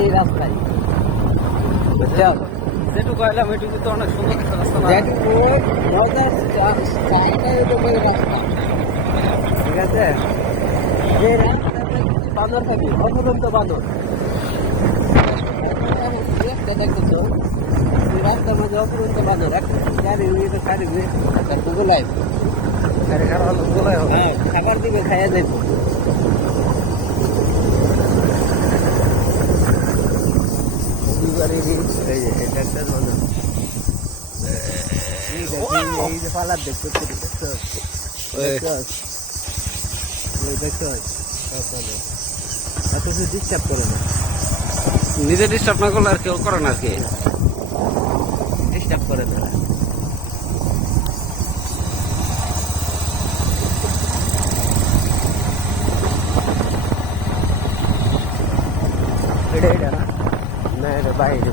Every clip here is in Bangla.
এই রাস্তায় বুঝছো, যেটুকু এলাম এটুকু তো অনেক সুন্দর একটা রাস্তা না? যেটুকু মজার চাইটাই ওই রাস্তা, ঠিক আছে? যে রাস্তাতে বাঁদর থাকে, অপরন্ত বাঁদর দেখতেছো, এই রাস্তার মধ্যে অপরন্ত বাঁদর একটা গাড়ি উড়িয়ে গাড়ি উড়িয়ে তারপর গোলায় গাড়ি খারাপ হলে গোলাই হবে। হ্যাঁ খাবার দিকে খাইয়া যাইব। এই যে পালার দেখছো, এত কিছু ডিস্টার্ব করে না, নিজে ডিস্টার্ব না করলে আর কেউ করে না আর কি। ডিস্টার্ব করে না। এটা না, এটা বাইরে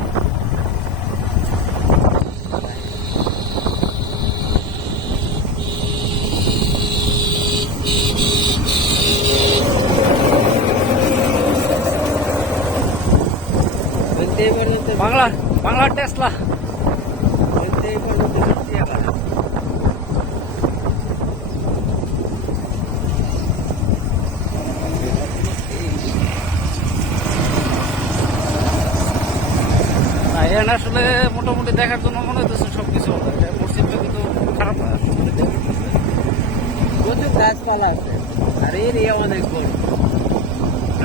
বাংলা টেসলা। এখানে আসলে মোটামুটি দেখার জন্য মনে হইতেছে সবকিছু মসজিদটা কিন্তু খারাপ না, প্রচুর গাছপালা আছে আর এরিয়া অনেক বড়।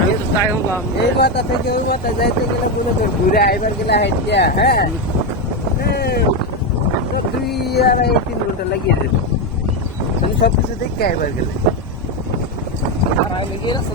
আমি তো তাই হলাম এই মাথা থেকে ওই মাথা যাইতে গেলে মনে কর ঘুরে আইবার গেলে হাইটিয়া, হ্যাঁ 2-2.5-3 ঘন্টা লাগিয়ে দেবে সবকিছু দেখে আইবার গেলে। আর আমি গিয়ে রাস্তা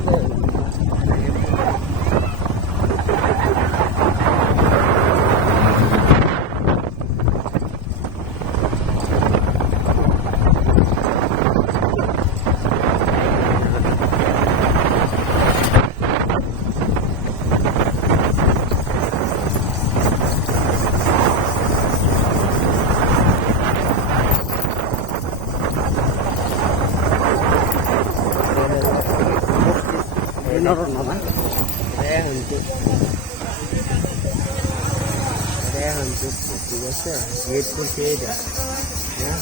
ঠিক আছে, গেট করছে এটা, হ্যাঁ